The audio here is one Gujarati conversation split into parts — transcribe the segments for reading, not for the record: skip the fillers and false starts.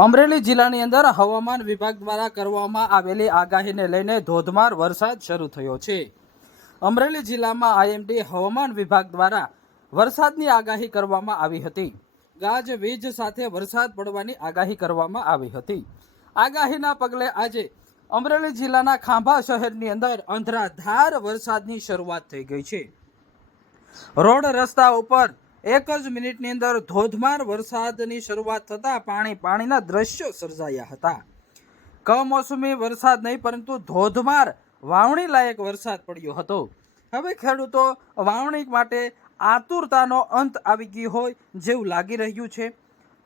અમરેલી જિલ્લાની અંદર હવામાન વિભાગ દ્વારા કરવામાં આવેલી આગાહીને લઈને ધોધમાર વરસાદ શરૂ થયો છે। અમરેલી જિલ્લામાં આઈએમડી હવામાન વિભાગ દ્વારા વરસાદની આગાહી કરવામાં આવી હતી। ગાજવીજ સાથે વરસાદ પડવાની આગાહી કરવામાં આવી હતી। આગાહીના પગલે આજે અમરેલી જિલ્લાના ખાંભા શહેરની અંદર અંધરાધાર વરસાદની શરૂઆત થઈ ગઈ છે। રોડ રસ્તા ઉપર એક જ મિનિટની અંદર ધોધમાર વરસાદની શરૂઆત થતાં પાણીના દ્રશ્યો સર્જાયા હતા। કમોસમી વરસાદ નહીં પરંતુ ધોધમાર વાવણી લાયક વરસાદ પડ્યો હતો। હવે ખેડૂતો વાવણી માટે આતુરતાનો અંત આવી ગયો હોય જેવું લાગી રહ્યું છે।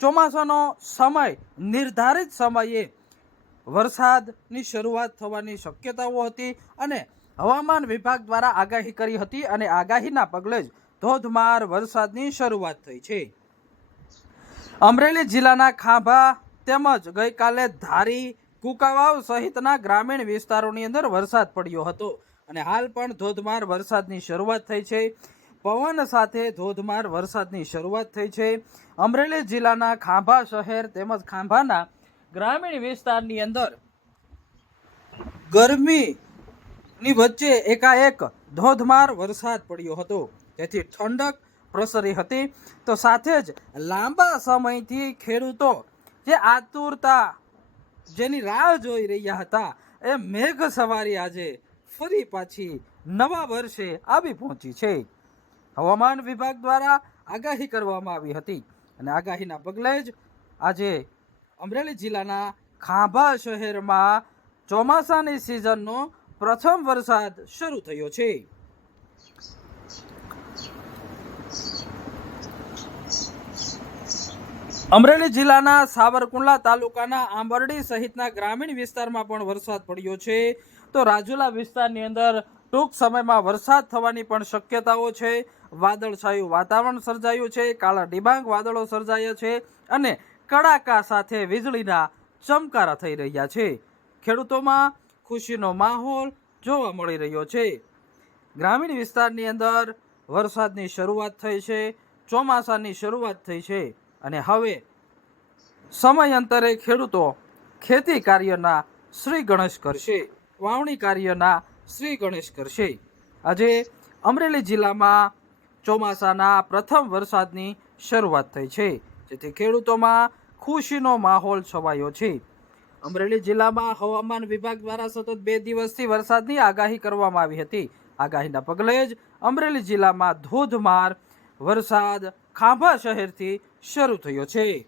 ચોમાસાનો સમય નિર્ધારિત સમયે વરસાદની શરૂઆત થવાની શક્યતાઓ હતી અને હવામાન વિભાગ દ્વારા આગાહી કરી હતી અને આગાહીના પગલે જ ધોધમાર વરસાદની શરૂઆત થઈ છે। અમરેલી જિલ્લાના ખાંભા તેમજ ગઈકાલે ધારી, કુકાવાવ સહિતના ગ્રામીણ વિસ્તારોની અંદર વરસાદ પડ્યો હતો અને હાલ પણ ધોધમાર વરસાદની શરૂઆત થઈ છે। પવન સાથે ધોધમાર વરસાદની શરૂઆત થઈ છે। અમરેલી જિલ્લાના ખાંભા શહેર તેમજ ખાંભાના ગ્રામીણ વિસ્તારની અંદર ગરમીની વચ્ચે એકાએક ધોધમાર વરસાદ પડ્યો હતો જેથી ઠંડક પ્રસરી હતી। તો સાથે જ લાંબા સમયથી ખેડૂતો જે આતુરતા જેની રાહ જોઈ રહ્યા હતા એ મેઘ સવારી આજે ફરી પાછી નવા વર્ષે આવી પહોંચી છે। હવામાન વિભાગ દ્વારા આગાહી કરવામાં આવી હતી અને આગાહીના પગલે જ આજે અમરેલી જિલ્લાના ખાંભા શહેરમાં ચોમાસાની સિઝનનો પ્રથમ વરસાદ શરૂ થયો છે। અમરેલી જિલ્લાના સાવરકુંડલા તાલુકાના આંબરડી સહિતના ગ્રામીણ વિસ્તારમાં પણ વરસાદ પડ્યો છે। તો રાજુલા વિસ્તારની અંદર ટૂંક સમયમાં વરસાદ થવાની પણ શક્યતાઓ છે। વાદળછાયું વાતાવરણ સર્જાયું છે, કાળા ડિબાંગ વાદળો સર્જાયા છે અને કડાકા સાથે વીજળીના ચમકારા થઈ રહ્યા છે। ખેડૂતોમાં ખુશીનો માહોલ જોવા મળી રહ્યો છે। ગ્રામીણ વિસ્તારની અંદર વરસાદની શરૂઆત થઈ છે, ચોમાસાની શરૂઆત થઈ છે અને હવે સમયાંતરે ખેડૂતો ખેતી કાર્યના શ્રી ગણેશ કરશે, વાવણી કાર્યના શ્રી ગણેશ કરશે। આજે અમરેલી જિલ્લામાં ચોમાસાના પ્રથમ વરસાદની શરૂઆત થઈ છે જેથી ખેડૂતોમાં ખુશીનો માહોલ છવાયો છે। અમરેલી જિલ્લામાં હવામાન વિભાગ દ્વારા સતત 2 દિવસથી વરસાદની આગાહી કરવામાં આવી હતી। આગાહીના પગલે જ અમરેલી જિલ્લામાં ધોધમાર વરસાદ ખાંભા શહેરથી શરૂ થયો છે।